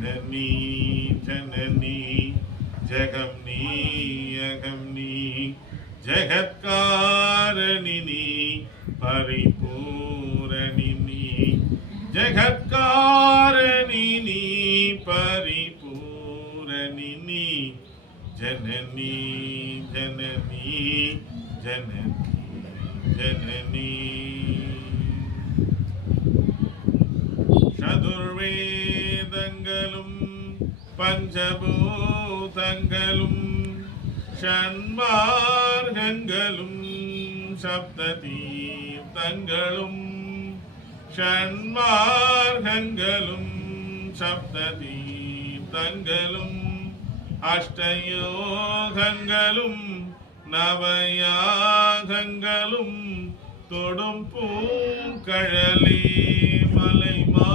जननी जननी जगम नीयगम नी जगत्कारिणी परिपूरणिनी जगत्कारिणी परिपूरणिनी जननी जननी जननी जननी சதுர்வேதங்களும் பஞ்சபூதங்களும் ஷண்மார்க்கங்களும் சப்ததீர்த்தங்களும் ஷண்மார்க்கங்களும் சப்ததீர்த்தங்களும் அஷ்டயோகங்களும் நவயாகங்களும் தொடும் பூங்கழலே மலைமா